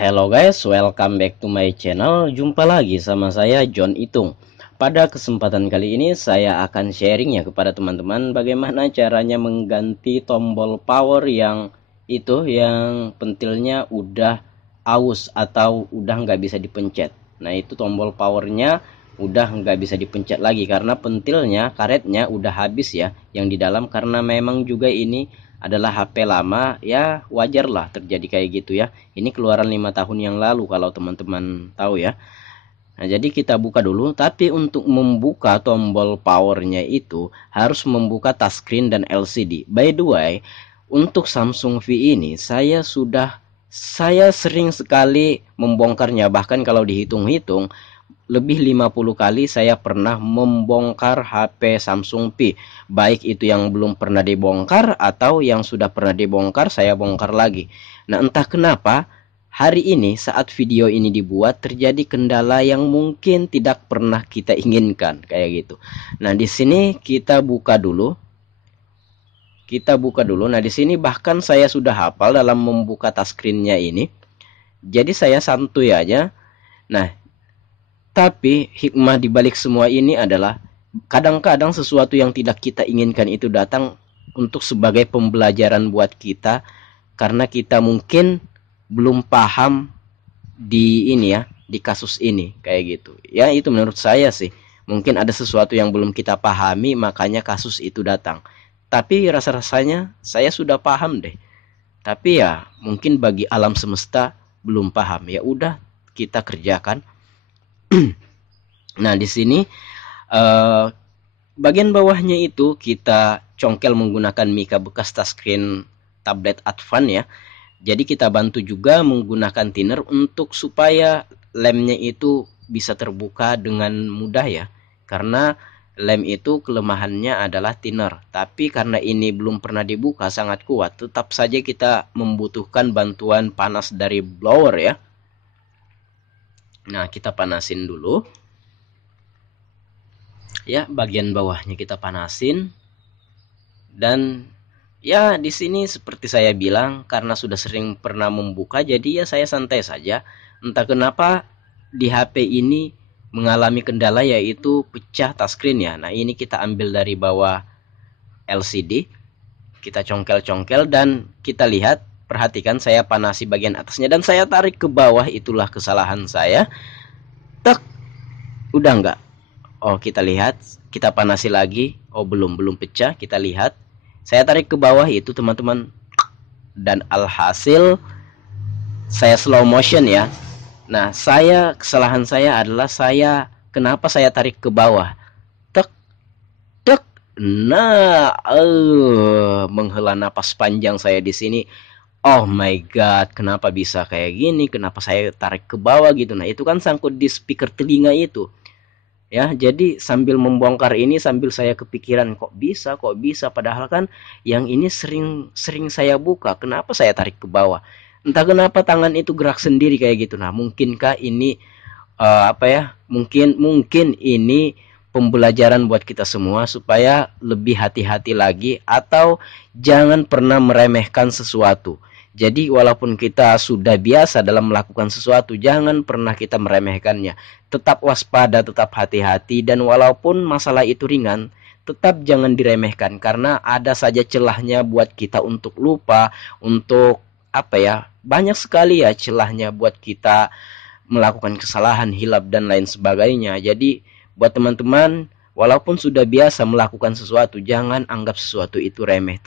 Hello guys, welcome back to my channel. Jumpa lagi sama saya John Itung. Pada kesempatan kali ini saya akan sharing ya kepada teman-teman bagaimana caranya mengganti tombol power yang pentilnya udah aus atau udah nggak bisa dipencet. Nah itu tombol powernya udah nggak bisa dipencet lagi karena pentilnya, karetnya udah habis ya yang di dalam, karena memang juga ini adalah HP lama, ya wajar lah terjadi kayak gitu ya. Ini keluaran 5 tahun yang lalu kalau teman-teman tahu ya. Nah jadi kita buka dulu, tapi untuk membuka tombol powernya itu harus membuka touchscreen dan LCD. By the way, untuk Samsung V ini saya sering sekali membongkarnya, bahkan kalau dihitung-hitung lebih 50 kali saya pernah membongkar HP Samsung P, baik itu yang belum pernah dibongkar atau yang sudah pernah dibongkar saya bongkar lagi. Nah entah kenapa hari ini saat video ini dibuat terjadi kendala yang mungkin tidak pernah kita inginkan kayak gitu. Nah di sini kita buka dulu. Nah di sini bahkan saya sudah hafal dalam membuka touchscreen-nya ini. Jadi saya santuy aja. Nah tapi hikmah dibalik semua ini adalah kadang-kadang sesuatu yang tidak kita inginkan itu datang untuk sebagai pembelajaran buat kita, karena kita mungkin belum paham di ini ya, di kasus ini kayak gitu. Ya itu menurut saya sih. Mungkin ada sesuatu yang belum kita pahami makanya kasus itu datang. Tapi rasa-rasanya saya sudah paham deh. Tapi ya mungkin bagi alam semesta belum paham. Ya udah kita kerjakan. Nah, di sini bagian bawahnya itu kita congkel menggunakan mica bekas touchscreen tablet Advan ya. Jadi kita bantu juga menggunakan thinner untuk supaya lemnya itu bisa terbuka dengan mudah ya. Karena lem itu kelemahannya adalah thinner. Tapi karena ini belum pernah dibuka sangat kuat, tetap saja kita membutuhkan bantuan panas dari blower ya. Nah, kita panasin dulu. Ya, bagian bawahnya kita panasin. Dan ya di sini seperti saya bilang, karena sudah sering pernah membuka, jadi ya saya santai saja. Entah kenapa di HP ini mengalami kendala yaitu pecah touchscreen ya. Nah, ini kita ambil dari bawah LCD. Kita congkel-congkel dan kita lihat. Perhatikan saya panasi bagian atasnya dan saya tarik ke bawah, itulah kesalahan saya. Tek, udah enggak. Oh kita lihat, kita panasi lagi. Oh belum pecah, kita lihat. Saya tarik ke bawah itu teman-teman. Dan alhasil saya slow motion ya. Nah kesalahan saya adalah kenapa saya tarik ke bawah. Tek, tek. Nah, menghela napas panjang saya di sini. Oh my god, kenapa bisa kayak gini? Kenapa saya tarik ke bawah gitu? Nah, itu kan sangkut di speaker telinga itu. Ya, jadi sambil membongkar ini sambil saya kepikiran kok bisa padahal kan yang ini sering saya buka. Kenapa saya tarik ke bawah? Entah kenapa tangan itu gerak sendiri kayak gitu. Nah, mungkinkah ini mungkin ini pembelajaran buat kita semua supaya lebih hati-hati lagi atau jangan pernah meremehkan sesuatu. Jadi walaupun kita sudah biasa dalam melakukan sesuatu, jangan pernah kita meremehkannya. Tetap waspada, tetap hati-hati, dan walaupun masalah itu ringan, tetap jangan diremehkan karena ada saja celahnya buat kita untuk lupa, untuk banyak sekali ya celahnya buat kita melakukan kesalahan, hilap dan lain sebagainya. Jadi buat teman-teman, walaupun sudah biasa melakukan sesuatu, jangan anggap sesuatu itu remeh.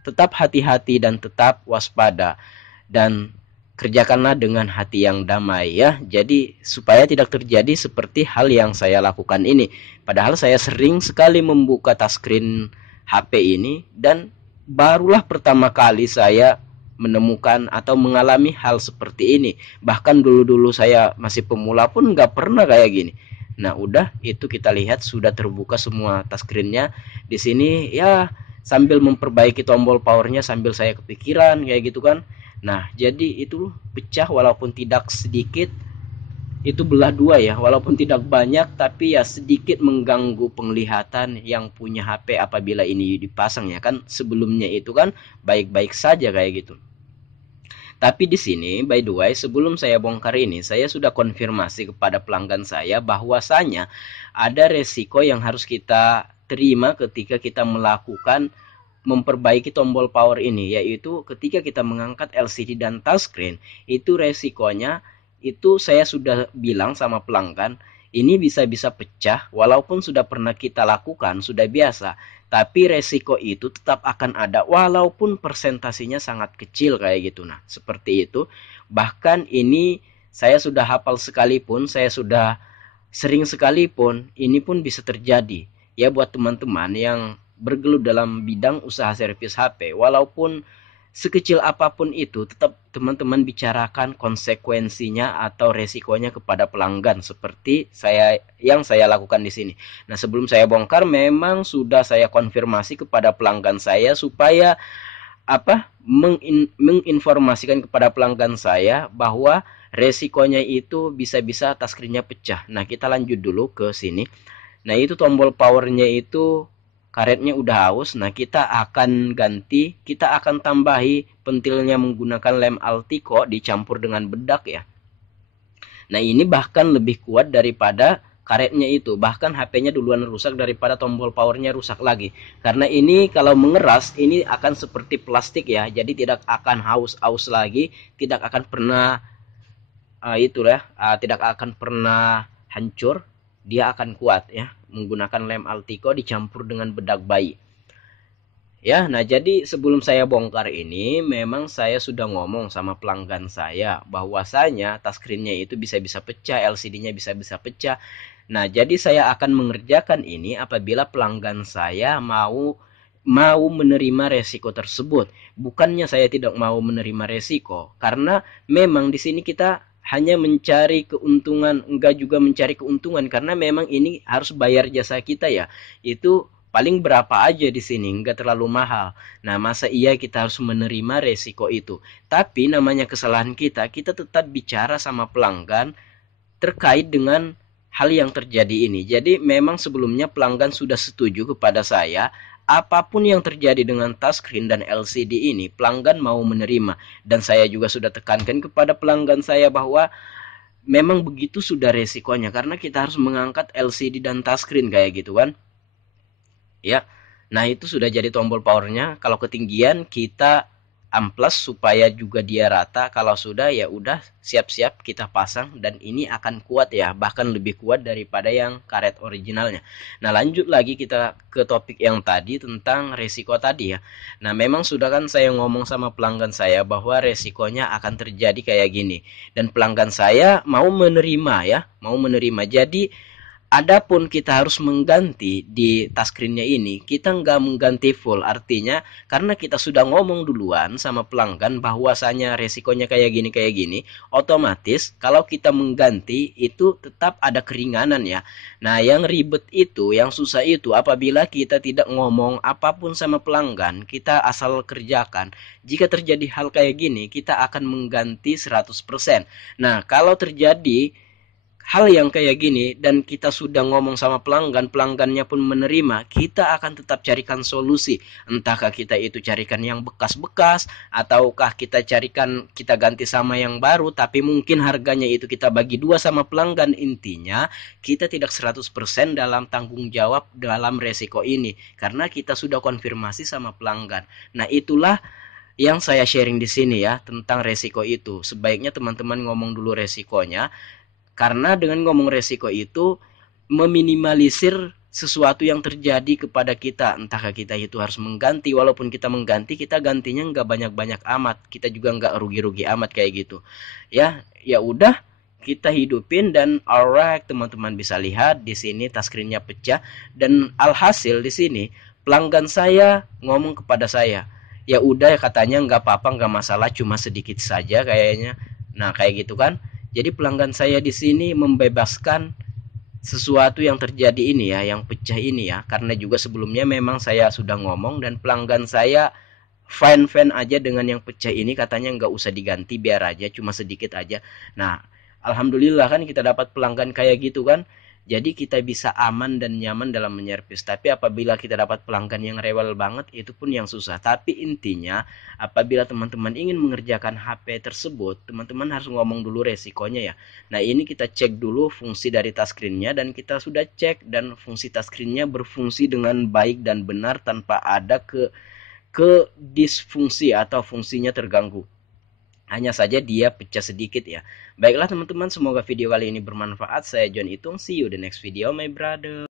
Tetap hati-hati dan tetap waspada dan kerjakanlah dengan hati yang damai ya. Jadi supaya tidak terjadi seperti hal yang saya lakukan ini. Padahal saya sering sekali membuka touchscreen HP ini dan barulah pertama kali saya menemukan atau mengalami hal seperti ini. Bahkan dulu-dulu saya masih pemula pun nggak pernah kayak gini. Nah udah itu kita lihat sudah terbuka semua touchscreennya. Di sini ya sambil memperbaiki tombol powernya sambil saya kepikiran kayak gitu kan. Nah jadi itu pecah walaupun tidak sedikit, itu belah dua ya, walaupun tidak banyak tapi ya sedikit mengganggu penglihatan yang punya HP apabila ini dipasang ya kan. Sebelumnya itu kan baik-baik saja kayak gitu. Tapi di sini, by the way, sebelum saya bongkar ini, saya sudah konfirmasi kepada pelanggan saya bahwasanya ada resiko yang harus kita terima ketika kita melakukan memperbaiki tombol power ini, yaitu ketika kita mengangkat LCD dan touchscreen, itu resikonya itu saya sudah bilang sama pelanggan, ini bisa-bisa pecah walaupun sudah pernah kita lakukan, sudah biasa, tapi resiko itu tetap akan ada walaupun persentasenya sangat kecil kayak gitu. Nah, seperti itu. Bahkan ini saya sudah hafal sekalipun, saya sudah sering sekalipun, ini pun bisa terjadi. Ya buat teman-teman yang bergelut dalam bidang usaha servis HP, walaupun sekecil apapun itu, tetap teman-teman bicarakan konsekuensinya atau resikonya kepada pelanggan seperti saya lakukan di sini. Nah, sebelum saya bongkar memang sudah saya konfirmasi kepada pelanggan saya supaya menginformasikan kepada pelanggan saya bahwa resikonya itu bisa-bisa touchscreen-nya pecah. Nah, kita lanjut dulu ke sini. Nah, itu tombol powernya itu karetnya udah aus. Nah, kita akan ganti, kita akan tambahi pentilnya menggunakan lem Altico dicampur dengan bedak ya. Nah, ini bahkan lebih kuat daripada karetnya itu. Bahkan HP-nya duluan rusak daripada tombol powernya rusak lagi. Karena ini kalau mengeras, ini akan seperti plastik ya. Jadi tidak akan haus-haus lagi, tidak akan pernah tidak akan pernah hancur. Dia akan kuat ya, menggunakan lem Altico dicampur dengan bedak bayi. Ya, nah jadi sebelum saya bongkar ini, memang saya sudah ngomong sama pelanggan saya bahwasanya touchscreen-nya itu bisa-bisa pecah, LCD-nya bisa-bisa pecah. Nah, jadi saya akan mengerjakan ini apabila pelanggan saya mau menerima resiko tersebut. Bukannya saya tidak mau menerima resiko, karena memang di sini kita hanya mencari keuntungan, enggak juga mencari keuntungan, karena memang ini harus bayar jasa kita ya. Itu paling berapa aja di sini, enggak terlalu mahal. Nah, masa iya kita harus menerima resiko itu? Tapi namanya kesalahan kita tetap bicara sama pelanggan terkait dengan hal yang terjadi ini. Jadi memang sebelumnya pelanggan sudah setuju kepada saya, apapun yang terjadi dengan touchscreen dan LCD ini, pelanggan mau menerima. Dan saya juga sudah tekankan kepada pelanggan saya bahwa memang begitu sudah resikonya, karena kita harus mengangkat LCD dan touchscreen kayak gitu kan. Ya, nah itu sudah jadi tombol powernya. Kalau ketinggian kita amplas supaya juga dia rata. Kalau sudah ya udah siap-siap kita pasang, dan ini akan kuat ya, bahkan lebih kuat daripada yang karet originalnya. Nah, lanjut lagi kita ke topik yang tadi tentang resiko tadi ya. Nah, memang sudah kan saya ngomong sama pelanggan saya bahwa resikonya akan terjadi kayak gini, dan pelanggan saya mau menerima ya, mau menerima. Jadi adapun kita harus mengganti di touchscreen-nya ini, kita nggak mengganti full. Artinya karena kita sudah ngomong duluan sama pelanggan bahwasanya resikonya kayak gini, otomatis kalau kita mengganti itu tetap ada keringanan ya. Nah, yang ribet itu, yang susah itu apabila kita tidak ngomong apapun sama pelanggan, kita asal kerjakan. Jika terjadi hal kayak gini, kita akan mengganti 100%. Nah, kalau terjadi hal yang kayak gini dan kita sudah ngomong sama pelanggan, pelanggannya pun menerima, kita akan tetap carikan solusi. Entahkah kita itu carikan yang bekas-bekas, ataukah kita carikan, kita ganti sama yang baru, tapi mungkin harganya itu kita bagi dua sama pelanggan. Intinya kita tidak 100% dalam tanggung jawab dalam resiko ini, karena kita sudah konfirmasi sama pelanggan. Nah, itulah yang saya sharing di sini ya tentang resiko itu. Sebaiknya teman-teman ngomong dulu resikonya, karena dengan ngomong resiko itu meminimalisir sesuatu yang terjadi kepada kita. Entahkah kita itu harus mengganti, walaupun kita mengganti, kita gantinya nggak banyak-banyak amat, kita juga nggak rugi-rugi amat kayak gitu. Ya, ya udah kita hidupin, dan alright, teman-teman bisa lihat di sini touchscreen-nya pecah, dan alhasil di sini pelanggan saya ngomong kepada saya, ya udah katanya nggak apa-apa, nggak masalah, cuma sedikit saja kayaknya. Nah, kayak gitu kan. Jadi pelanggan saya di sini membebaskan sesuatu yang terjadi ini ya, yang pecah ini ya, karena juga sebelumnya memang saya sudah ngomong dan pelanggan saya fine-fine aja dengan yang pecah ini, katanya nggak usah diganti, biar aja, cuma sedikit aja. Nah, alhamdulillah kan kita dapat pelanggan kayak gitu kan. Jadi kita bisa aman dan nyaman dalam menyervis. Tapi apabila kita dapat pelanggan yang rewel banget, itu pun yang susah. Tapi intinya, apabila teman-teman ingin mengerjakan HP tersebut, teman-teman harus ngomong dulu resikonya ya. Nah, ini kita cek dulu fungsi dari touchscreen-nya, dan kita sudah cek dan fungsi touchscreen-nya berfungsi dengan baik dan benar tanpa ada ke disfungsi atau fungsinya terganggu. Hanya saja dia pecah sedikit ya. Baiklah teman-teman, semoga video kali ini bermanfaat. Saya John Itung, see you the next video my brother.